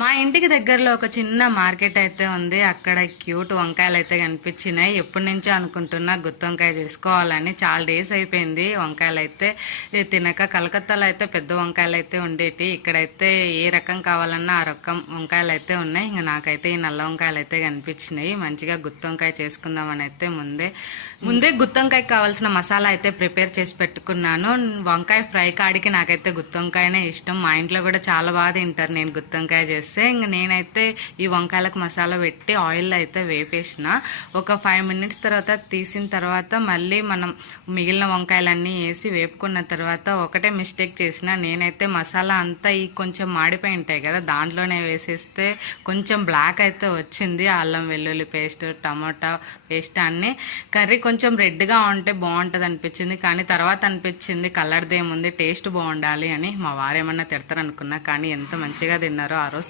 మా ఇంటికి దగ్గరలో ఒక చిన్న మార్కెట్ అయితే ఉంది. అక్కడ క్యూట్ వంకాయలు అయితే కనిపించినాయి. ఎప్పటి నుంచో అనుకుంటున్నా గుత్తి వంకాయ చేసుకోవాలని. చాలా డేస్ అయిపోయింది. వంకాయలు అయితే తినక కలకత్తాలో అయితే పెద్ద వంకాయలు అయితే ఉండేటి. ఇక్కడైతే ఏ రకం కావాలన్నా ఆ రకం వంకాయలు అయితే ఉన్నాయి. ఇంకా నాకైతే ఈ నల్ల వంకాయలు అయితే కనిపించినాయి. మంచిగా గుత్తి వంకాయ చేసుకుందామని అయితే ముందే ముందే గుత్తి వంకాయకి కావాల్సిన మసాలా అయితే ప్రిపేర్ చేసి పెట్టుకున్నాను. వంకాయ ఫ్రై కాడికి నాకైతే గుత్తి వంకాయనే ఇష్టం. మా ఇంట్లో కూడా చాలా బాగా తింటారు. నేను గుత్తి వంకాయ చేస్తే ఇంక నేనైతే ఈ వంకాయలకు మసాలా పెట్టి ఆయిల్ అయితే వేపేసిన. ఒక ఫైవ్ మినిట్స్ తర్వాత తీసిన తర్వాత మళ్ళీ మనం మిగిలిన వంకాయలన్నీ వేసి వేపుకున్న తర్వాత ఒకటే మిస్టేక్ చేసిన. నేనైతే మసాలా అంతా ఈ కొంచెం మాడిపోయి ఉంటాయి కదా దాంట్లోనే వేసేస్తే కొంచెం బ్లాక్ అయితే వచ్చింది. అల్లం వెల్లుల్లి పేస్ట్ టమాటా పేస్ట్ అన్ని. కర్రీ కొంచెం రెడ్గా ఉంటే బాగుంటుంది అనిపించింది. కానీ తర్వాత అనిపించింది కలర్ది ఏముంది టేస్ట్ బాగుండాలి అని మా వారేమన్నా తిడతారు అనుకున్నా కానీ ఎంత మంచిగా తిన్నారో ఆ రోజు